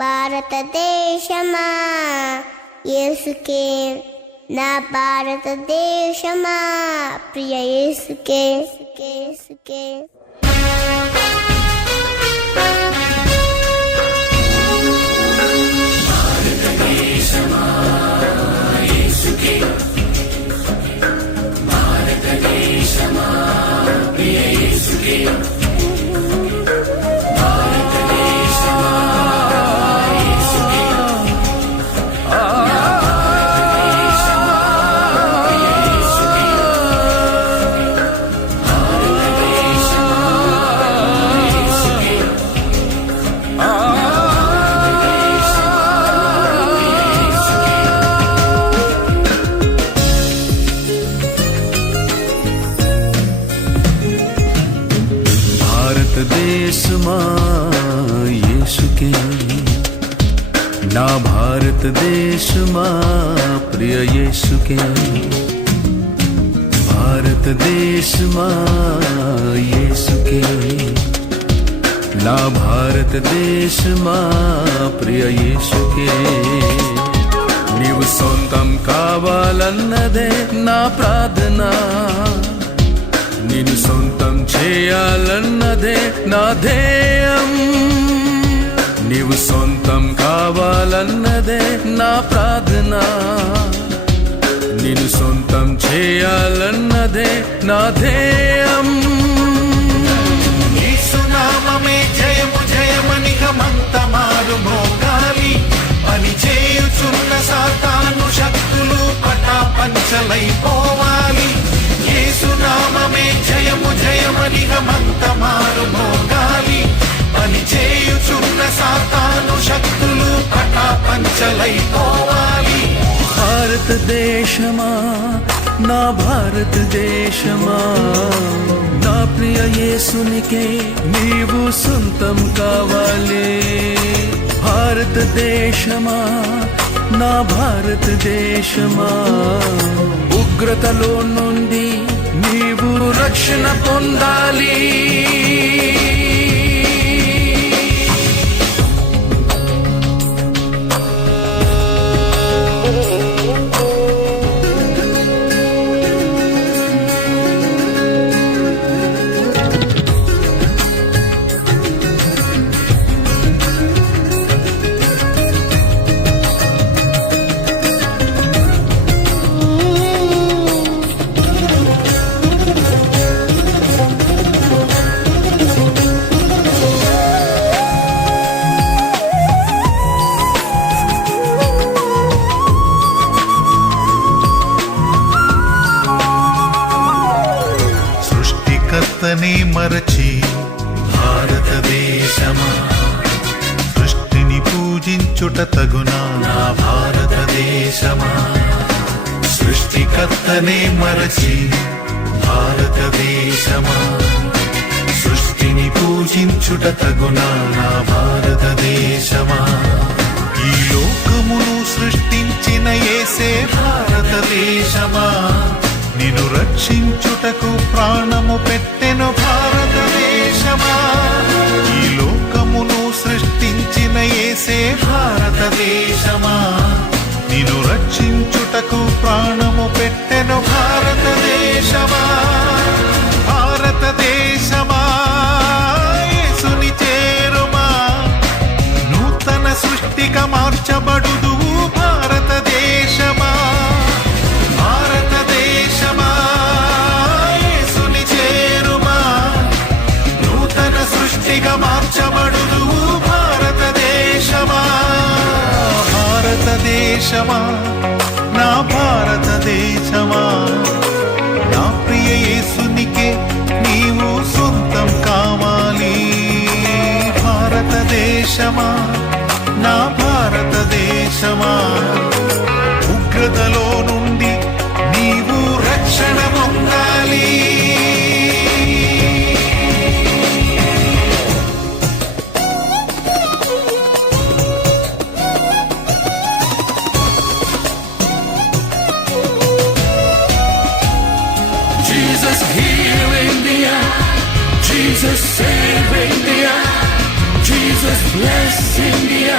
భారతదేశమా యేసుకే, నా భారతదేశమా ప్రియ యేసుకే, యేసుకే. భారతదేశమా యేసుకే, భారతదేశమా ప్రియ యేసుకే. భారతదేశమా యేసుకే, నా భారతదేశమా ప్రియ యేసుకే. భారతదేశమా యేసుకే, నా భారతదేశమా ప్రియ యేసుకే. నీవు సొంతం కావాలన్నదే నా ప్రార్థన, నిన్ను సొంతం చేయాలన్నదే నా ధ్యేయం. నీవు సొంతం కావాలన్నదే నా ప్రార్థన, నిన్ను సొంతం చేయాలన్నదే నా ధ్యేయం. యేసునామమే జయము జయమని గమంతమారు మోగాలి. పని చేయుచున్న సాతాను శక్తులు పటాపంచలైపోవాలి. యేసునామమే జయము జయమని గమంతమారు మోగాలి. పని చేయుచున్న సాతాను శక్తులు పటాపంచలైపోవాలి. భారతదేశమా, నా భారతదేశమా, నా ప్రియ యేసునికే నీవు సొంతం కావాలి. భారతదేశమా, నా భారతదేశమా, ఉగ్రతలో నుండి నీవు రక్షణ పొందాలి. సృష్టికర్తనే మరచి భారతదేశమా, సృష్టిని పూజించుట తగునా నా భారతదేశమా. సృష్టికర్తనే మరచి భారతదేశమా, సృష్టిని పూజించుట తగునా నా భారతదేశమా. ఈ లోకమును సృష్టించిన యేసే భారతదేశమా, నిన్ను రక్షించుటకు ప్రాణము పెట్టెను భారతదేశమా. ఈ లోకమును సృష్టించిన యేసే భారతదేశమా, నిన్ను రక్షించుటకు ప్రాణము పెట్టెను భారతదేశమా. భారతదేశమా యేసుని చేరుమా, నూతన సృష్టిగా మార్చబడుదువు భారతదేశమా. భారతదేశమా యేసుని చేరుమా, నూతన సృష్టిగా మార్చబడుదువు భారతదేశమా. భారతదేశమా, నా భారతదేశమా, నా ప్రియ యేసునికే నీవు సొంతం కావాలి. భారతదేశమా, నా భారతదేశమా, ఉగ్రతలో నుండి నీవు రక్షణ పొందాలి. Jesus here in the air, Jesus save India, Jesus bless India.